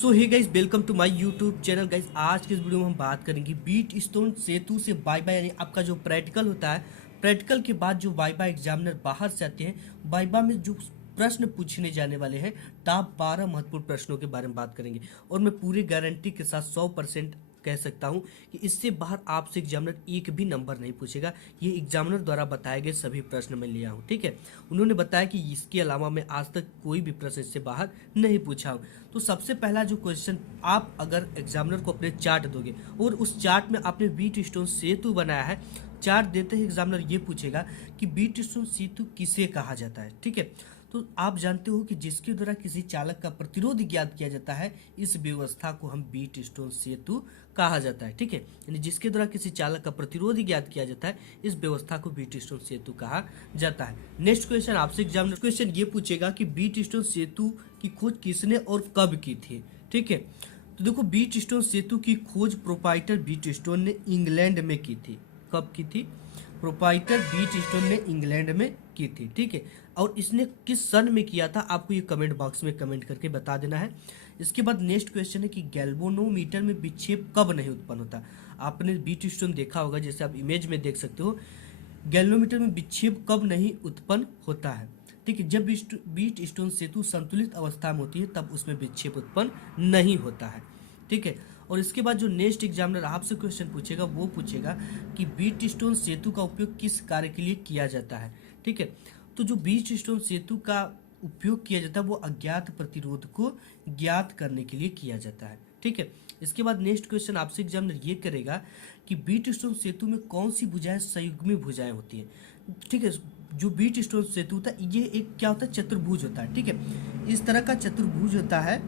So hey guys, welcome to my YouTube channel. Guys, आज के इस वीडियो में हम बात करेंगे बीट स्टोन सेतु से बाय बाय, यानी आपका जो प्रैक्टिकल होता है, प्रैक्टिकल के बाद जो वाइवा एग्जामिनर बाहर से आते हैं, वाइवा में जो प्रश्न पूछने जाने वाले हैं, टॉप 12 महत्वपूर्ण प्रश्नों के बारे में बात करेंगे। और मैं पूरी गारंटी के साथ 100% कह सकता हूं कि इससे बाहर आपसे एग्जामिनर एक भी नंबर नहीं पूछेगा। ये एग्जामिनर द्वारा बताए गए सभी प्रश्न मैं लिया हूं, ठीक है। उन्होंने बताया कि इसके अलावा मैं आज तक कोई भी प्रश्न इससे बाहर नहीं पूछा हूं। तो सबसे पहला जो क्वेश्चन, आप अगर एग्जामिनर को अपने चार्ट दोगे और उस चार्ट में आपने बीट स्टोन सेतु बनाया है, चार्ट देते ही एग्जामिनर ये पूछेगा कि बीट स्टोन सेतु किसे कहा जाता है, ठीक है। तो आप जानते हो कि जिसके द्वारा किसी चालक का प्रतिरोध ज्ञात किया जाता है, इस व्यवस्था को हम बीट स्टोन सेतु कहा जाता है, ठीक है। यानी जिसके द्वारा किसी चालक का प्रतिरोध ज्ञात किया जाता है, इस व्यवस्था को बीट स्टोन सेतु कहा जाता है। नेक्स्ट क्वेश्चन आपसे एग्जामिनर क्वेश्चन ये पूछेगा कि बीट स्टोन सेतु की खोज किसने और कब की थी, ठीक है। तो देखो, बीट स्टोन सेतु की खोज प्रोप्राइटर बीट स्टोन ने इंग्लैंड में की थी। कब की थी? प्रोप्राइटर बीट स्टोन ने इंग्लैंड में की थी, ठीक है। और इसने किस सन में किया था, आपको ये कमेंट बॉक्स में कमेंट करके बता देना है। इसके बाद नेक्स्ट क्वेश्चन है कि गैल्वेनोमीटर में विक्षेप कब नहीं उत्पन्न होता। आपने बीट स्टोन देखा होगा, जैसे आप इमेज में देख सकते हो, गैल्वेनोमीटर में विक्षेप कब नहीं उत्पन्न होता है, ठीक है। जब बीट स्टोन सेतु संतुलित अवस्था में होती है, तब उसमें विक्षेप उत्पन्न नहीं होता है, ठीक है। और इसके बाद जो नेक्स्ट एग्जामिनर आपसे क्वेश्चन पूछेगा, वो पूछेगा कि बीट स्टोन सेतु का उपयोग किस कार्य के लिए किया जाता है, ठीक है। तो जो बीट स्टोन सेतु का उपयोग किया जाता है, वो अज्ञात प्रतिरोध को ज्ञात करने के लिए किया जाता है, ठीक है। इसके बाद नेक्स्ट क्वेश्चन आपसे एग्जामिनर ये करेगा कि बीट स्टोन सेतु में कौन सी भुजाएं संयुग्मी भुजाएं होती हैं, ठीक है। जो बीट स्टोन सेतु होता है, ये एक क्या होता है, चतुर्भुज होता है, ठीक है। इस तरह का चतुर्भुज होता है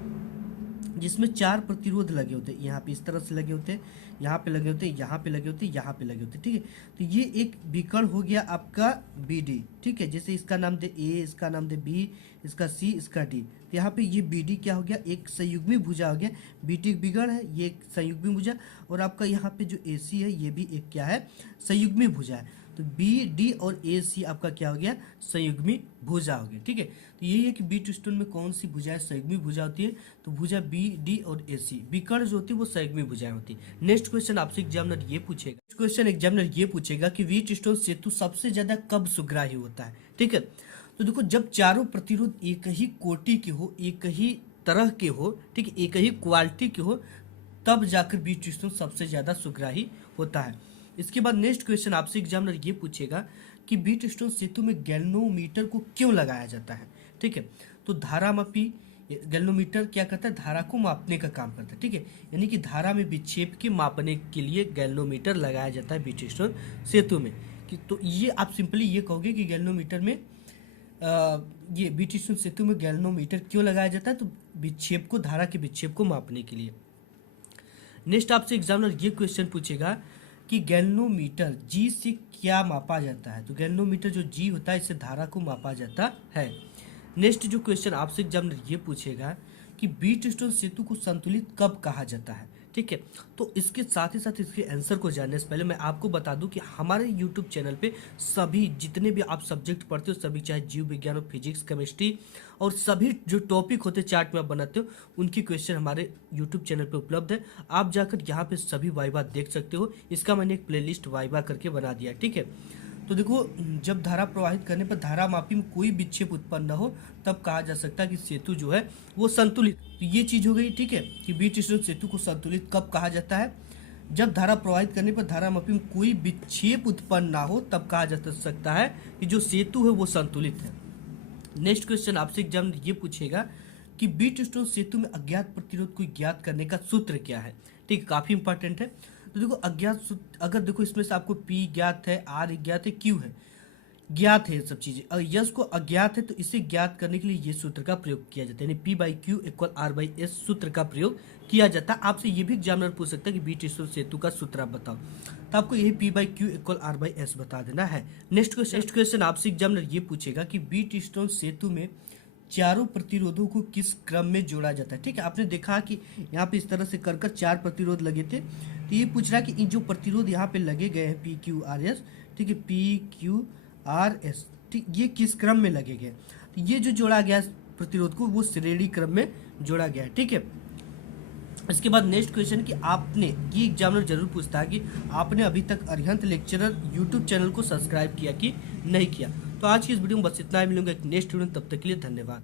जिसमें 4 प्रतिरोध लगे होते हैं। यहाँ पे इस तरह से लगे होते हैं, यहाँ पे लगे होते हैं, यहाँ पे लगे होते हैं, यहाँ पे लगे होते हैं, ठीक है। तो ये एक विकर्ण हो गया आपका बी डी, ठीक है। जैसे इसका नाम दे ए, इसका नाम दे बी, इसका सी, इसका डी। तो यहाँ पे ये बी डी क्या हो गया, एक संयुग्मी भुजा हो गया। बी डी विकर्ण है, ये एक संयुग्मी भुजा। और आपका यहाँ पे जो ए सी है, ये भी एक क्या है, संयुग्मी भुजा है। तो बी डी और ए सी आपका क्या हो गया, संयुग्मी भुजा हो गया, ठीक है। तो यही है कि बीट स्टोन में कौन सी भुजाएं संयुग्मी भुजा होती है, तो भुजा बी डी और ए सी। विकर्ण जो होती है वो संयुग्मी भुजाएं होती है। नेक्स्ट क्वेश्चन आपसे एग्जामिनर ये पूछेगा, नेक्स्ट क्वेश्चन एग्जामिनर ये पूछेगा कि बीट स्टोन सेतु सबसे ज्यादा कब सुग्राही होता है, ठीक है। तो देखो, जब चारों प्रतिरोध एक ही कोटि के हो, एक ही तरह के हो, ठीक है, एक ही क्वालिटी के हो, तब जाकर बीट स्टोन सबसे ज्यादा सुग्राही होता है। इसके बाद नेक्स्ट क्वेश्चन आपसे एग्जामिनर ये पूछेगा कि बीट स्टोन सेतु में गैल्वेनोमीटर को क्यों लगाया जाता है, ठीक है। तो धारामापी गैल्वेनोमीटर क्या करता है, धारा को मापने का काम करता है, ठीक है। यानी कि धारा में विक्षेप के मापने के लिए गैल्वेनोमीटर लगाया जाता है बीट स्टोन सेतु में। कि तो ये आप सिंपली ये कहोगे कि गैल्वेनोमीटर में ये बीट स्टोन सेतु में गैल्वेनोमीटर क्यों लगाया जाता है, तो विक्षेप को, धारा के विक्षेप को मापने के लिए। नेक्स्ट आपसे एग्जामिनर ये क्वेश्चन पूछेगा कि गैल्वेनोमीटर जी से क्या मापा जाता है। तो गैल्वेनोमीटर जो जी होता है, इससे धारा को मापा जाता है। नेक्स्ट जो क्वेश्चन आपसे एग्जामिनर ये पूछेगा कि बीट स्टोन सेतु को संतुलित कब कहा जाता है, ठीक है। तो इसके साथ ही साथ इसके आंसर को जानने से पहले मैं आपको बता दूं कि हमारे यूट्यूब चैनल पे सभी जितने भी आप सब्जेक्ट पढ़ते हो, सभी चाहे जीव विज्ञान हो, फिजिक्स, केमिस्ट्री, और सभी जो टॉपिक होते चार्ट में आप बनाते हो, उनकी क्वेश्चन हमारे यूट्यूब चैनल पे उपलब्ध है। आप जाकर यहाँ पे सभी वाइवा देख सकते हो। इसका मैंने एक प्लेलिस्ट वाइवा करके बना दिया, ठीक है। तो देखो, जब धारा प्रवाहित करने पर धारा मापी में कोई विक्षेप उत्पन्न न हो, तब कहा जा सकता है कि सेतु जो है वो संतुलित। तो ये चीज हो गई, ठीक है, कि बीट स्टोन सेतु को संतुलित कब कहा जाता है, जब धारा प्रवाहित करने पर धारा मापी में कोई विक्षेप उत्पन्न ना हो, तब कहा जा सकता है कि जो सेतु है वो संतुलित है। नेक्स्ट क्वेश्चन आपसे एग्जाम ये पूछेगा कि बीट स्टोन सेतु में अज्ञात प्रतिरोध को ज्ञात करने का सूत्र क्या है, ठीक, काफी इंपॉर्टेंट है। तो देखो, अज्ञात सूत्र, अगर देखो इसमें से आपको पी ज्ञात है, आर ज्ञात है, क्यू है, ज्ञात है, ये सब चीजें। अगर यस को अज्ञात है, तो इसे ज्ञात करने के लिए ये सूत्र का प्रयोग किया जाता है, यानी P by Q equal R by S सूत्र का प्रयोग किया जाता है। आपसे ये भी एग्जामिनर पूछ सकता है कि बीट स्टोन सेतु का सूत्र आप बताओ, तो आपको यही P by Q equal R by S बता देना है। नेक्स्ट क्वेश्चन आपसे एग्जामिनर ये पूछेगा कि बीट स्टोन सेतु में चारों प्रतिरोधों को किस क्रम में जोड़ा जाता है, ठीक है। आपने देखा कि यहाँ पे इस तरह से कर 4 प्रतिरोध लगे थे। तो ये पूछ रहा है कि इन जो प्रतिरोध यहाँ पे लगे गए हैं, पी क्यू आर एस, ठीक है, पी क्यू आर एस, ठीक, ये किस क्रम में लगे गए। तो ये जो जोड़ा गया प्रतिरोध को, वो श्रेणी क्रम में जोड़ा गया है, ठीक है। इसके बाद नेक्स्ट क्वेश्चन कि आपने, ये एग्जामिनर जरूर पूछता है कि आपने अभी तक अरिहंत लेक्चरर यूट्यूब चैनल को सब्सक्राइब किया कि नहीं किया। तो आज की इस वीडियो में बस इतना ही, मिलूंगा एक नेक्स्ट वीडियो, तब तक के लिए धन्यवाद।